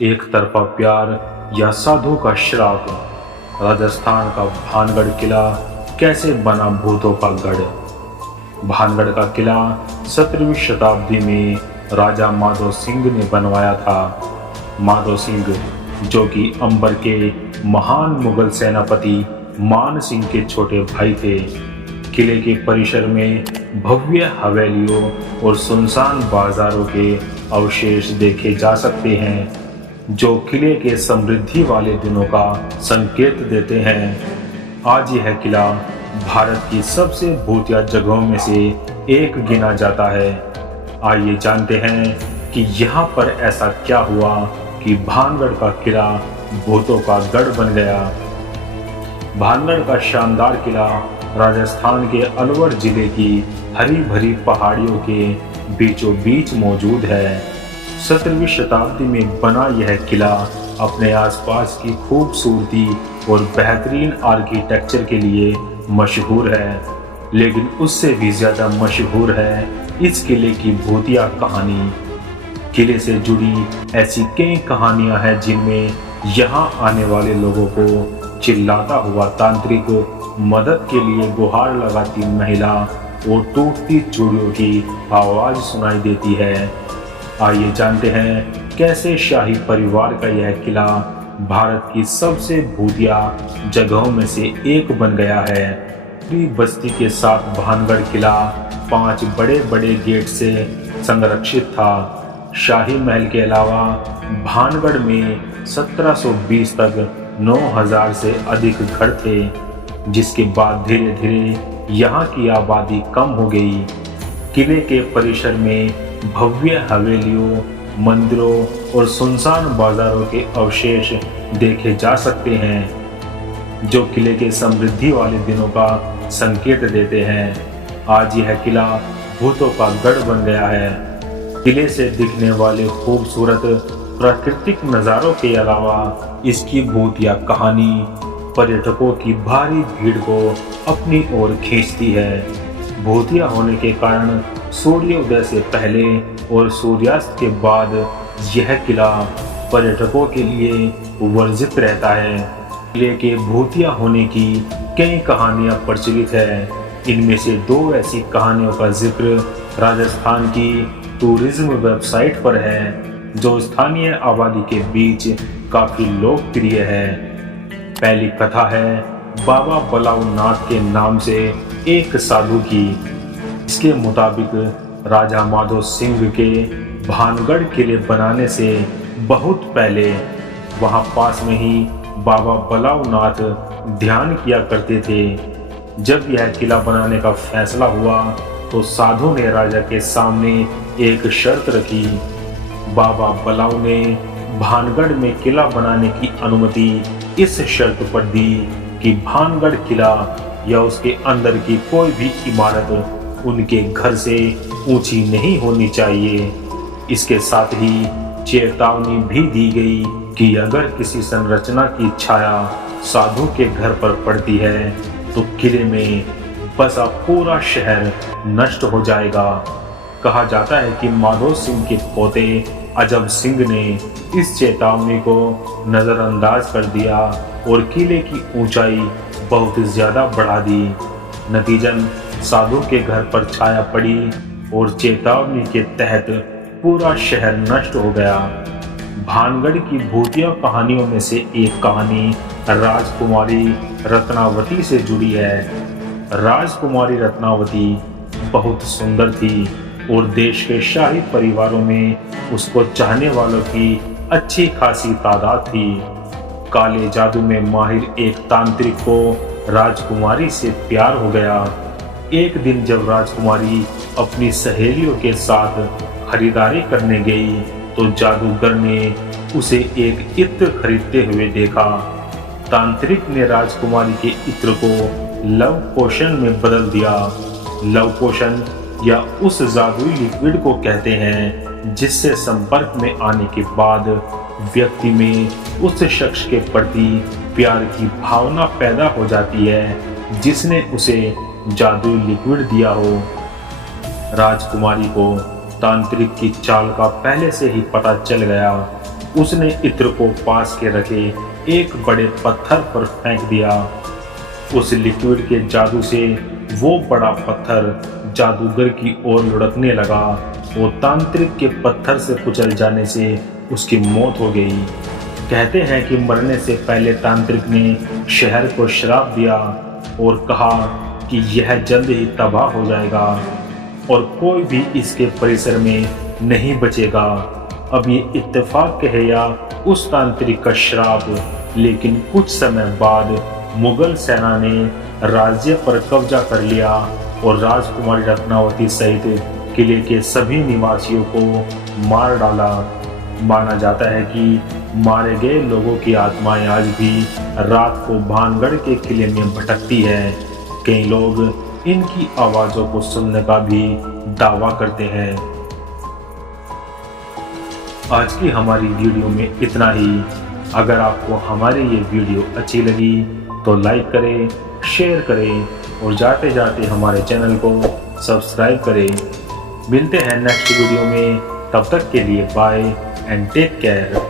एक तरफा प्यार या साधु का श्राप। राजस्थान का भानगढ़ किला कैसे बना भूतों का गढ़। भानगढ़ का किला 17वीं शताब्दी में राजा माधो सिंह ने बनवाया था। माधो सिंह जो कि अंबर के महान मुगल सेनापति मान सिंह के छोटे भाई थे। किले के परिसर में भव्य हवेलियों और सुनसान बाजारों के अवशेष देखे जा सकते हैं, जो किले के समृद्धि वाले दिनों का संकेत देते हैं। आज यह किला भारत की सबसे भूतिया जगहों में से एक गिना जाता है। आइए जानते हैं कि यहाँ पर ऐसा क्या हुआ कि भानगढ़ का किला भूतों का गढ़ बन गया। भानगढ़ का शानदार किला राजस्थान के अलवर जिले की हरी भरी पहाड़ियों के बीचों बीच मौजूद है। 17वीं शताब्दी में बना यह किला अपने आसपास की खूबसूरती और बेहतरीन आर्किटेक्चर के लिए मशहूर है, लेकिन उससे भी ज़्यादा मशहूर है इस किले की भूतिया कहानी। किले से जुड़ी ऐसी कई कहानियां हैं जिनमें यहाँ आने वाले लोगों को चिल्लाता हुआ तांत्रिक, मदद के लिए गुहार लगाती महिला और टूटती चूड़ियों की आवाज़ सुनाई देती है। आइए जानते हैं कैसे शाही परिवार का यह किला भारत की सबसे भूतिया जगहों में से एक बन गया है। पूरी बस्ती के साथ भानगढ़ किला 5 बड़े बड़े गेट से संरक्षित था। शाही महल के अलावा भानगढ़ में 1720 तक 9000 से अधिक घर थे, जिसके बाद धीरे धीरे यहाँ की आबादी कम हो गई। किले के परिसर में भव्य हवेलियों, मंदिरों और सुनसान बाजारों के अवशेष देखे जा सकते हैं, जो किले के समृद्धि वाले दिनों का संकेत देते हैं। आज यह किला भूतों का गढ़ बन गया है। किले से दिखने वाले खूबसूरत प्राकृतिक नज़ारों के अलावा इसकी भूतिया कहानी पर्यटकों की भारी भीड़ को अपनी ओर खींचती है। भूतिया होने के कारण सूर्योदय से पहले और सूर्यास्त के बाद यह किला पर्यटकों के लिए वर्जित रहता है। किले के भूतिया होने की कई कहानियां प्रचलित है। इनमें से 2 ऐसी कहानियों का जिक्र राजस्थान की टूरिज्म वेबसाइट पर है, जो स्थानीय आबादी के बीच काफी लोकप्रिय है। पहली कथा है बाबा बलाऊ नाथ के नाम से एक साधु की। इसके मुताबिक राजा माधो सिंह के भानगढ़ किले बनाने से बहुत पहले वहां पास में ही बाबा बलाऊ नाथ ध्यान किया करते थे। जब यह किला बनाने का फैसला हुआ तो साधु ने राजा के सामने एक शर्त रखी। बाबा बलाऊ ने भानगढ़ में किला बनाने की अनुमति इस शर्त पर दी कि भानगढ़ किला या उसके अंदर की कोई भी इमारत उनके घर से ऊंची नहीं होनी चाहिए। इसके साथ ही चेतावनी भी दी गई कि अगर किसी संरचना की छाया साधु के घर पर पड़ती है तो किले में बसा पूरा शहर नष्ट हो जाएगा। कहा जाता है कि माधो सिंह के पोते अजब सिंह ने इस चेतावनी को नज़रअंदाज कर दिया और किले की ऊंचाई बहुत ज़्यादा बढ़ा दी। नतीजन साधु के घर पर छाया पड़ी और चेतावनी के तहत पूरा शहर नष्ट हो गया। भानगढ़ की भूतिया कहानियों में से एक कहानी राजकुमारी रत्नावती से जुड़ी है। राजकुमारी रत्नावती बहुत सुंदर थी और देश के शाही परिवारों में उसको चाहने वालों की अच्छी खासी तादाद थी। काले जादू में माहिर एक तांत्रिक को राजकुमारी से प्यार हो गया। एक दिन जब राजकुमारी अपनी सहेलियों के साथ खरीदारी करने गई तो जादूगर ने उसे एक इत्र खरीदते हुए देखा। तांत्रिक ने राजकुमारी के इत्र को लव पोशन में बदल दिया। लव पोशन या उस जादुई लिक्विड को कहते हैं जिससे संपर्क में आने के बाद व्यक्ति में उस शख्स के प्रति प्यार की भावना पैदा हो जाती है जिसने उसे जादुई लिक्विड दिया हो। राजकुमारी को तांत्रिक की चाल का पहले से ही पता चल गया। उसने इत्र को पास के रखे एक बड़े पत्थर पर फेंक दिया। उस लिक्विड के जादू से वो बड़ा पत्थर जादूगर की ओर लुढ़कने लगा। वो तांत्रिक के पत्थर से कुचल जाने से उसकी मौत हो गई। कहते हैं कि मरने से पहले तांत्रिक ने शहर को श्राप दिया और कहा कि यह जल्द ही तबाह हो जाएगा और कोई भी इसके परिसर में नहीं बचेगा। अब ये इत्तेफाक है या उस तांत्रिक का श्राप, लेकिन कुछ समय बाद मुगल सेना ने राज्य पर कब्जा कर लिया और राजकुमारी रत्नावती सहित किले के सभी निवासियों को मार डाला। माना जाता है कि मारे गए लोगों की आत्माएं आज भी रात को भानगढ़ के किले में भटकती है। कई लोग इनकी आवाजों को सुनने का भी दावा करते हैं। आज की हमारी वीडियो में इतना ही। अगर आपको हमारी ये वीडियो अच्छी लगी तो लाइक करें, शेयर करें और जाते जाते हमारे चैनल को सब्सक्राइब करें। मिलते हैं नेक्स्ट वीडियो में, तब तक के लिए बाय एंड टेक केयर।